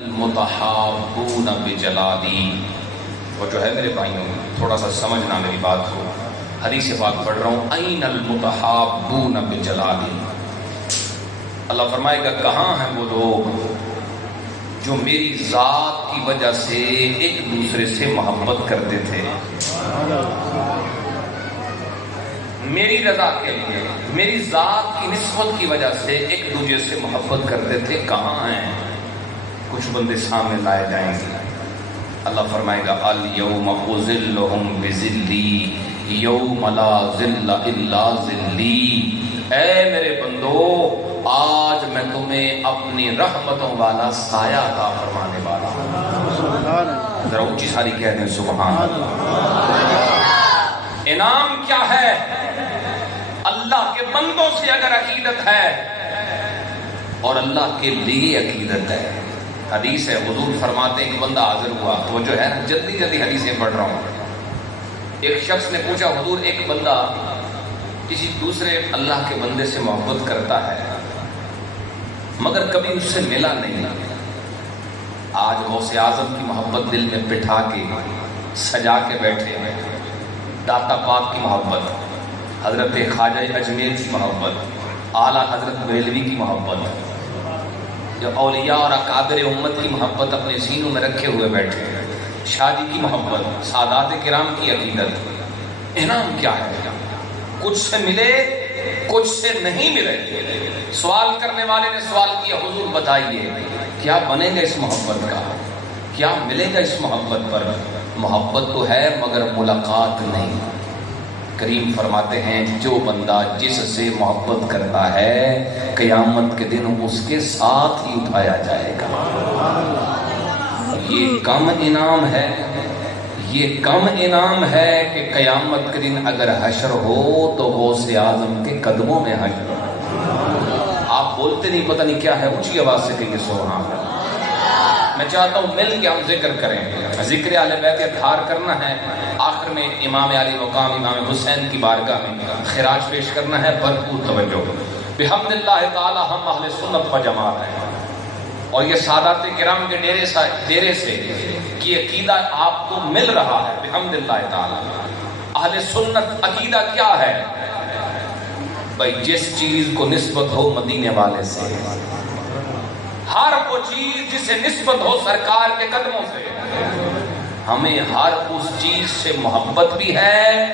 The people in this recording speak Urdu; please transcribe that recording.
المتحابون بجلالی. اور جو ہے میرے بھائیوں تھوڑا سا سمجھنا میری بات کو، حدیث پاک پڑھ رہا ہوں. این المتحابون بجلالی. اللہ فرمائے گا کہاں ہیں وہ لوگ جو میری ذات کی وجہ سے ایک دوسرے سے محبت کرتے تھے، میری رضا کے لیے، میری ذات کی نسبت کی وجہ سے ایک دوسرے سے محبت کرتے تھے. کہاں ہیں؟ کچھ بندے سامنے لائے جائیں گے. اللہ فرمائے گا الیوم اذلھم بذلی یوم لا ذل الا ذلی. اے میرے بندو، آج میں تمہیں اپنی رحمتوں والا سایہ عطا فرمانے والا ہوں. ذرا اونچی ساری کہہ دیں سبحان اللہ. انعام کیا ہے؟ اللہ کے بندوں سے اگر عقیدت ہے اور اللہ کے لیے عقیدت ہے. حدیث ہے، حضور فرماتے ہیں کہ بندہ حاضر ہوا، وہ جو ہے نا جلدی جلدی حدیثیں پڑھ رہا ہوں. ایک شخص نے پوچھا حضور، ایک بندہ کسی دوسرے اللہ کے بندے سے محبت کرتا ہے مگر کبھی اس سے ملا نہیں. آج غوث اعظم کی محبت دل میں بٹھا کے سجا کے بیٹھے ہیں، داتا پاک کی محبت، حضرت خواجہ اجمیر کی محبت، اعلیٰ حضرت بریلوی کی محبت، جو اولیاء اور اکابر امت کی محبت اپنے سینوں میں رکھے ہوئے بیٹھے ہیں، شادی کی محبت، سادات کرام کی عقیدت. انعام کیا ہے؟ کچھ سے ملے کچھ سے نہیں ملے. سوال کرنے والے نے سوال کیا حضور بتائیے کیا بنے گا اس محبت کا، کیا ملے گا اس محبت پر؟ محبت تو ہے مگر ملاقات نہیں. کریم فرماتے ہیں جو بندہ جس سے محبت کرتا ہے قیامت کے دن اس کے ساتھ ہی اٹھایا جائے گا. یہ کم انعام ہے، یہ کم انعام ہے کہ قیامت کے دن اگر حشر ہو تو غوث اعظم کے قدموں میں حشر. آپ بولتے نہیں، پتہ نہیں کیا ہے، اونچی آواز سے کہیے سبحان اللہ. میں چاہتا ہوں مل کے ہم ذکر کریں، ذکر اہل بیت اطہار کرنا ہے. آخر میں امام علی مقام امام حسین کی بارگاہ میں خراج پیش کرنا ہے. بھرپور توجہ. بحمد اللہ تعالی ہم اہل سنت و جماعت ہیں، اور یہ سادات کرام کے ڈیرے سے کی عقیدہ آپ کو مل رہا ہے بحمد اللہ تعالی. اہل سنت عقیدہ کیا ہے؟ بھائی جس چیز کو نسبت ہو مدینے والے سے، ہر وہ چیز جسے نسبت ہو سرکار کے قدموں سے، ہمیں ہر اس چیز سے محبت بھی ہے